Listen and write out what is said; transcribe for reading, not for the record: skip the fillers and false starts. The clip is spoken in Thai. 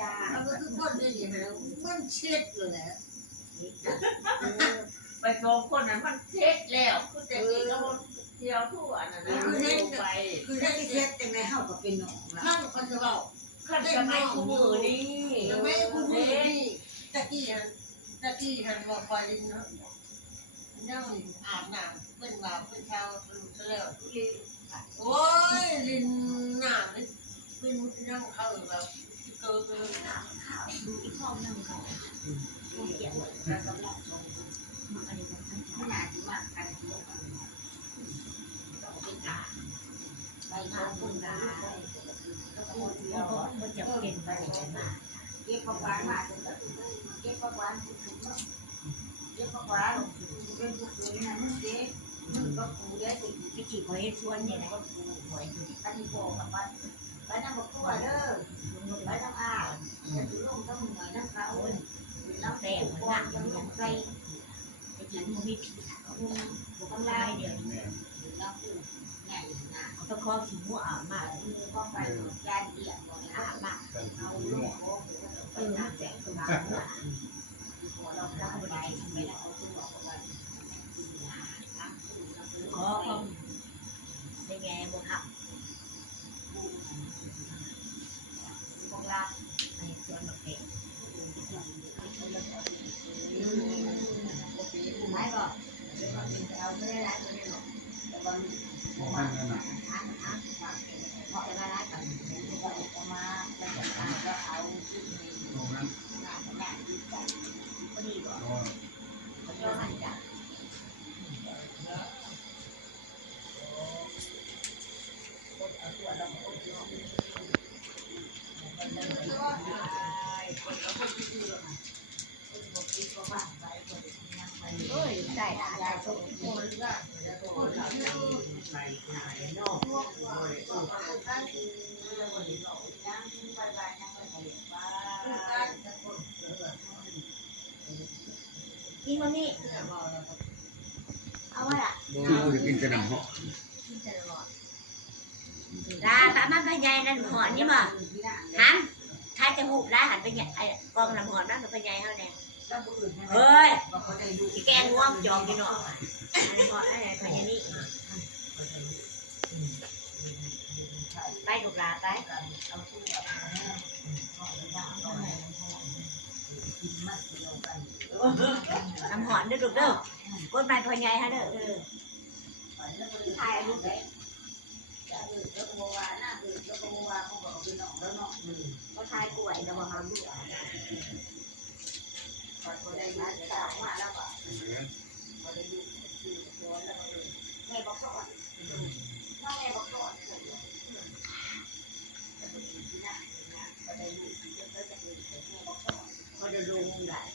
ยาเขาก็คือคนนี่ฮะมันเช็ดเลยแหละไปสองคนนั้นมันเช็ดแล้วคือแต่ที่เขาเที่ยวทั่วนั่นนะไปคือได้เช็ดจังไงเฮาก็เป็นหนองละข้างคนจะบอกขั้นจะไม่คู่มือนี่จะไม่คู่มือนี่ตะกี้หันบอกคอยลินเนาะนั่งลินอาบน้ำเป็นบ่าวเป็นชาวเป็นเสลอโอ้ยลินน้ำเป็นนั่งเข้าแบบเกินดูอีกห้องนึงเขาเกี่ยวกับสำหรับตรงอันนี้มันขนาดที่มากกันที่ต้องเป็นการใบหน้าคนได้แล้วก็มันจะเก่งไปอย่างนั้นเก็บความหวานมาเก็บความหวานเก็บความหวานเป็นพวกนี้นะมึงเจ๊มึงก็ปูได้สิที่จีบไว้ชวนเนี่ยนะก็ปูหอยอยู่ที่ตั้งโบกับบ้านไปน้ำบกตัวเด้อไปน้ำอาจะถือลงต้องหน่อยน้ำเขาน้ำแดงมันหนักยังยังใจจะกินมันไม่ผิดบุกไล่เดี๋ยวน้ำปูใหญ่นะเขาต้องข้อขี้มั่วมากก็ไปยานเอียดบอกหามากเอาลูกโป่งน้ำแจกตัวเราเราเราไม่ได้ไม่ได้เอาตัวบอกว่าขอคำได้ไงบุกหักบุกลาในส่วนแบบนี้ไม่บอกเอาไม่ได้ร้ายไม่ได้หรอกแต่บางเพราะแต่ละร้านกับก็มาแต่ละร้านก็เอาชิ้นนี้งานดีใจก็ดีกว่าก็หันจับโอ้ยได้ได้ชมคนละคนละไปไหนเนาะกินมันนี่เอาไว้ล่ะกินแต่น้ำหอมลาป้ามันพยายนั่นหอนนี่มั้งหันถ้าจะหูได้หันไปเนี่ยไอ้กองน้ำหอนนั่นมันพยายเขาเนี่ยเฮ้ยที่แกงง่วงจองกินหน่อยน้ำหอนอะไรพยายนี่ไปถูกลาไปน้ำหอนเด้อถูกเด้อก้นมันพยายฮะเด้อถ่ายรูปเลยก็ทายกล้วยแล้วมาดูก็ได้มาจะออกมาแล้วก็ก็ได้ดูแม่บอกก่อนน้องแม่บอกก่อนก็ได้ดูก็ได้ดูแม่บอกก่อนก็ได้ลงหลาย